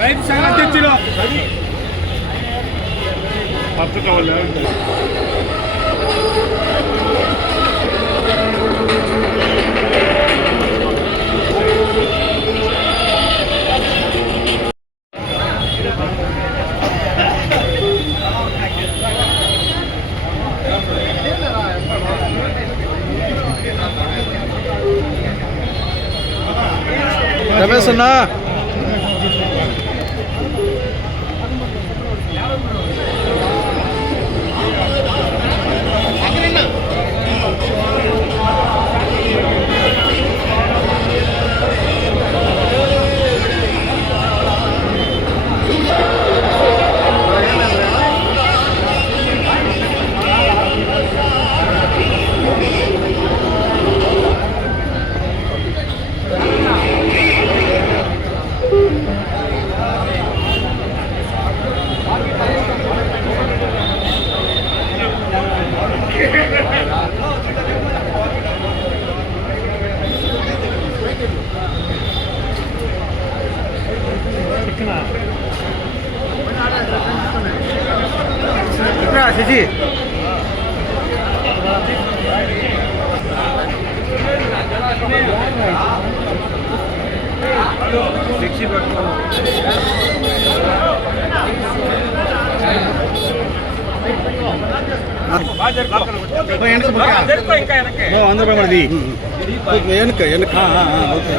రైతు సంఘ అధ్యక్షులు పత్రికవల్లే Thank. రమేష్ అన్నా कुठे आशिषी शिक्षी ಏನಕ್ಕೆ ಏನಕ್ಕೆ ಹಾಂ ಹಾಂ ಹಾಂ ಓಕೆ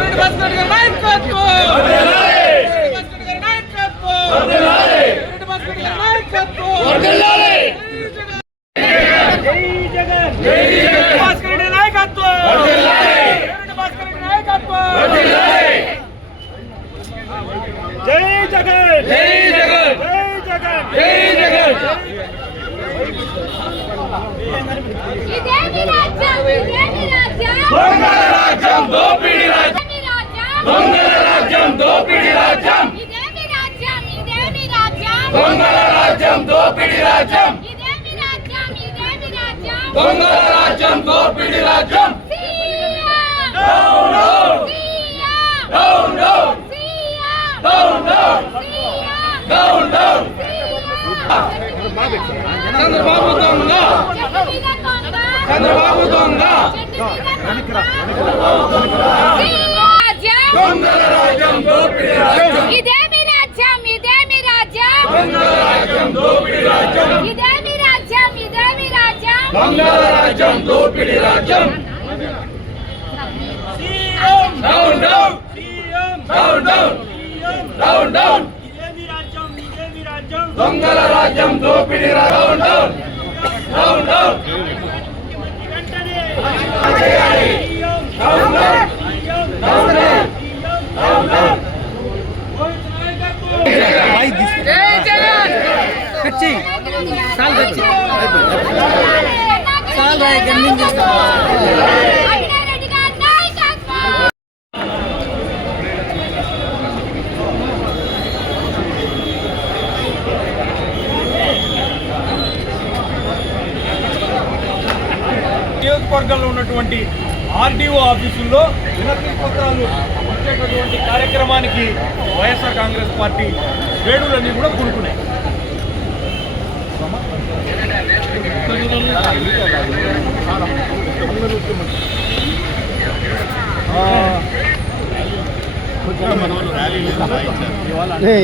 దోపిడి రాజ్యం! దోపిడి రాజ్యం దోపిడి రాజ్యం! దోపిడీ రాజ్యం. ఇదేమి రాజ్యం? ఇదేమి రాజ్యం? దొంగల రాజ్యం దోపిడీ రాజ్యం. CM! Down down CM! Down down CM! Down down CM down down CM Chandrababu దొంగ చెట్టు మీద కొంగ చంద్రబాబు దొంగ చెట్టు మీద కొంగ సీఎం రాజ్యం దొంగల రాజ్యం దోపిడీ రాజ్యం ఇదేమి రాజ్యం ఇదేమి రాజ్యం దొంగల రాజ్యం దోపిడీ రాజ్యం ఇదేమి రాజ్యం ఇదేమి రాజ్యం దొంగల రాజ్యం దోపిడీ రాజ్యం down down down down down down దొంగల రాజ్యం దోపిడీ down down down down down down down down down down కచ్చి. చాలు రెడ్డి గారి నాయకత్వం నియోజకవర్గంలో ఉన్నటువంటి ఆర్డీఓ ఆఫీసుల్లో వినతి పత్రాలు ఇచ్చేటటువంటి కార్యక్రమానికి వైఎస్ఆర్ కాంగ్రెస్ పార్టీ వేడులన్నీ కూడా కూడుకున్నాయి.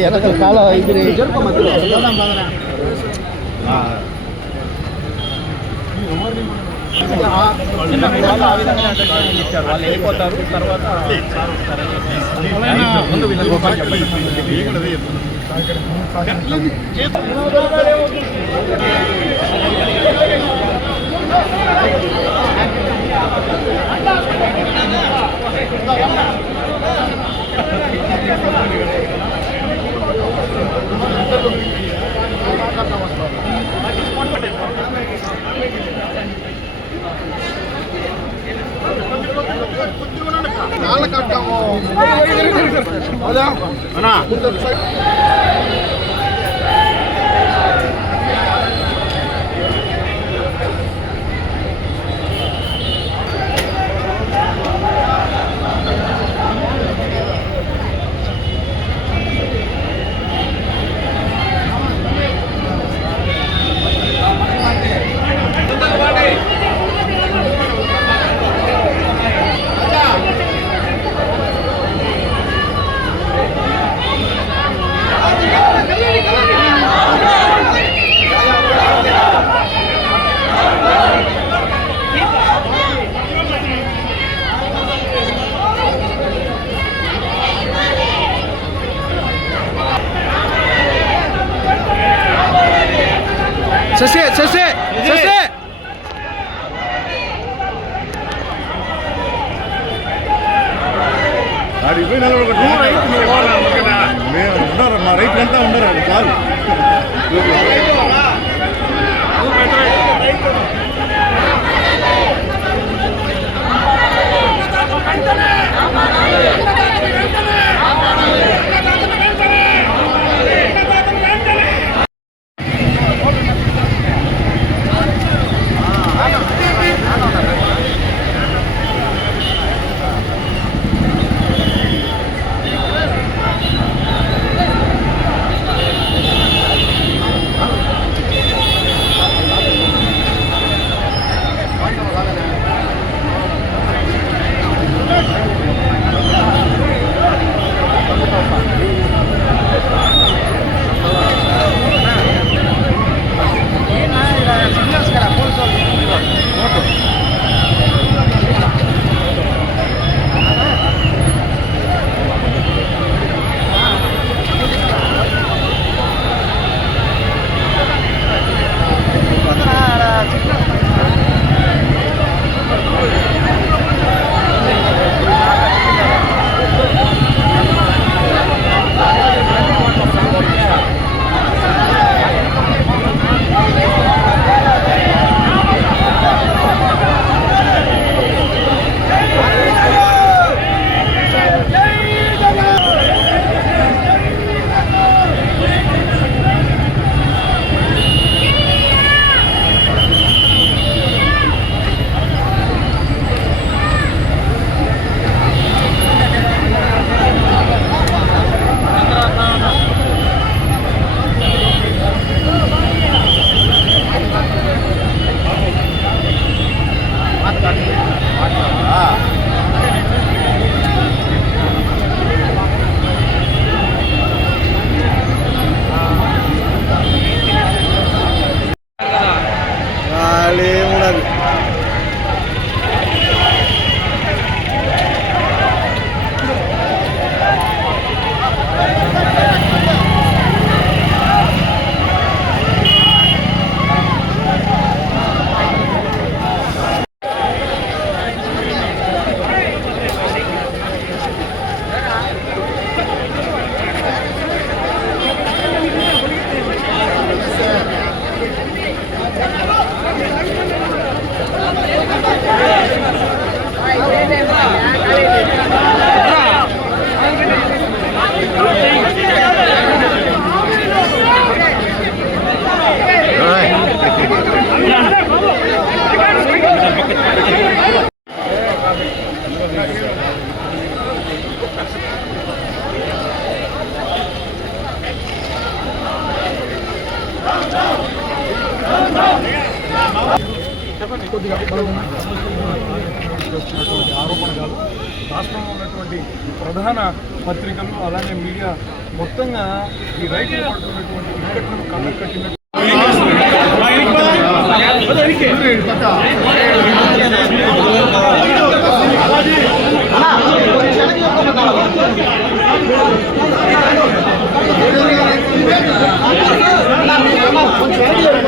వెనకాల కాల ఇది మీ వాళ్ళు వెళ్ళిపోతారు తర్వాత ముందు వీళ్ళకి చెప్పండి. శశి ఆడు ఇరవై నలభై ఒకటి మేము ఉన్నారు మా కొద్దిగా చేస్తున్నటువంటి రాష్ట్రంలో ఉన్నటువంటి ప్రధాన పత్రికలు అలానే మీడియా మొత్తంగా ఈ రైతులు కట్టినట్టు కొంచెం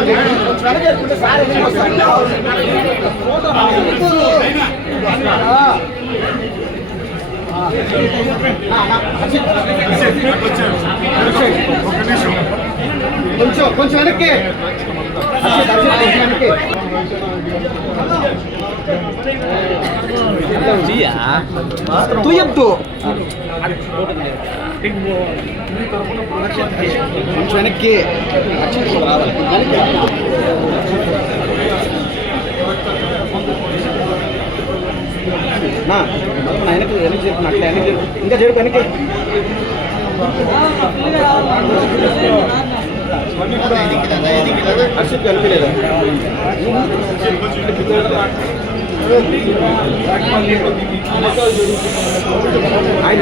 కొంచెం కొంచెం వెనక్కి వెనక్కి Dia, tuyap. కొంచెం వెనక్కి వెనక్కి వెనక్కి చెప్పిన అట్లా వెనక్కి ఇంకా జరుపు వెనక్కి. అర్షిప్ కనిపించలేదా. ఆయన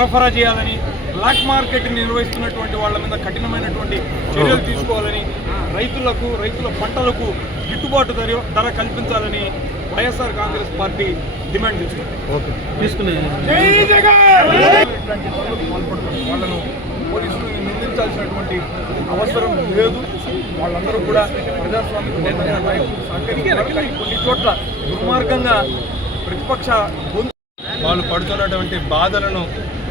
సరఫరా చేయాలని బ్లాక్ మార్కెట్ నిర్వహిస్తున్నటువంటి వాళ్ళ మీద కఠినమైనటువంటి చర్యలు తీసుకోవాలని రైతులకు రైతుల పంటలకు గిట్టుబాటు ధర ధర కల్పించాలని వైఎస్ఆర్ కాంగ్రెస్ పార్టీ డిమాండ్ చేస్తుంది. వాళ్ళను పోలీసులు నిందించాల్సినటువంటి అవసరం లేదు. వాళ్ళందరూ కూడా కానీ కొన్ని చోట్ల దుర్మార్గంగా ప్రతిపక్ష వాళ్ళు పడుతున్నటువంటి బాధలను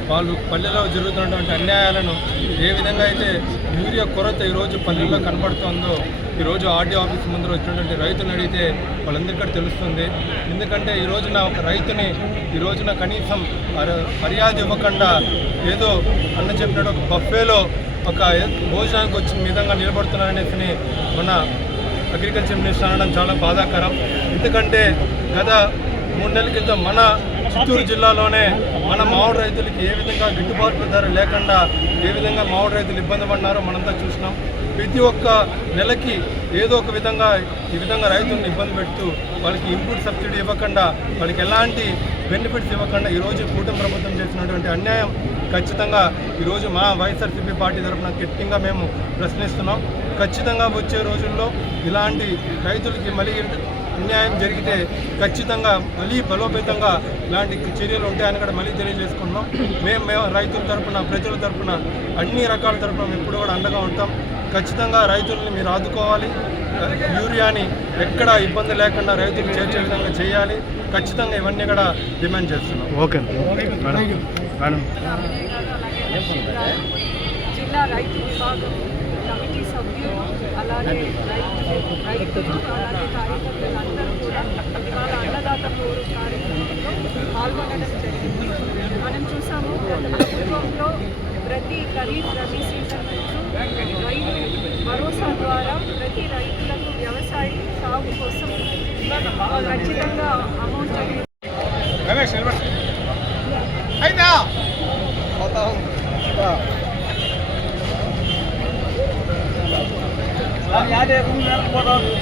వాళ్ళు పల్లెలో జరుగుతున్నటువంటి అన్యాయాలను ఏ విధంగా అయితే యూరియా కొరత ఈరోజు పల్లెల్లో కనపడుతుందో ఈరోజు ఆర్డీఓ ఆఫీస్ ముందర వచ్చినటువంటి రైతులను అడిగితే వాళ్ళందరికీ తెలుస్తుంది. ఎందుకంటే ఈ రోజున ఒక రైతుని ఈ రోజున కనీసం మర- మర్యాద ఇవ్వకుండా ఏదో అన్న చెప్పినట్టు ఒక బఫేలో ఒక భోజనానికి వచ్చిన విధంగా నిలబడుతున్నారనేసి మన అగ్రికల్చర్ మినిస్టర్ అనడం చాలా బాధాకరం. ఎందుకంటే గత మూడు నెలల క్రితం మన చిత్తూరు జిల్లాలోనే మన మామిడి రైతులకి ఏ విధంగా గిట్టుబాటు ధర లేకుండా ఏ విధంగా మామిడి రైతులు ఇబ్బంది పడినారో మనంతా చూసినాం. ప్రతి ఒక్క నెలకి ఏదో ఒక విధంగా ఈ విధంగా రైతులను ఇబ్బంది పెడుతూ వాళ్ళకి ఇన్పుట్ సబ్సిడీ ఇవ్వకుండా వాళ్ళకి ఎలాంటి బెనిఫిట్స్ ఇవ్వకుండా ఈరోజు కూటమి ప్రభుత్వం చేసినటువంటి అన్యాయం ఖచ్చితంగా ఈరోజు మా వైఎస్ఆర్సీపీ పార్టీ తరఫున గట్టిగా మేము ప్రశ్నిస్తున్నాం. ఖచ్చితంగా వచ్చే రోజుల్లో ఇలాంటి రైతులకి మళ్ళీ అన్యాయం జరిగితే ఖచ్చితంగా మళ్ళీ బలోపేతంగా ఇలాంటి చర్యలు ఉంటాయని కూడా మళ్ళీ తెలియజేసుకుంటున్నాం. మేము మేము రైతుల తరపున ప్రజల తరపున అన్ని రకాల తరపున మేము ఎప్పుడు కూడా అండగా ఉంటాం. ఖచ్చితంగా రైతుల్ని మీరు ఆదుకోవాలి. యూరియాని ఎక్కడ ఇబ్బంది లేకుండా రైతులు చేర్చే విధంగా చేయాలి. ఖచ్చితంగా ఇవన్నీ కూడా డిమాండ్ చేస్తున్నాం. Okay madam. మేడం. జిల్లా రైతు విభాగం కమిటీ సభ్యులు అలాగే రైతు రైతులు అలాగే కార్యకర్తలందరూ కూడా ఇవాళ అన్నదాత పోరు కార్యక్రమంలో పాల్గొనడం జరిగింది మనం చూసాము గత ప్రభుత్వంలో ప్రతి ఖరీఫ్ రబీ సీజన్ రైతు భరోసా ద్వారా ప్రతి రైతులకు వ్యవసాయ సాగు కోసం ఖచ్చితంగా అమౌంట్. అయితే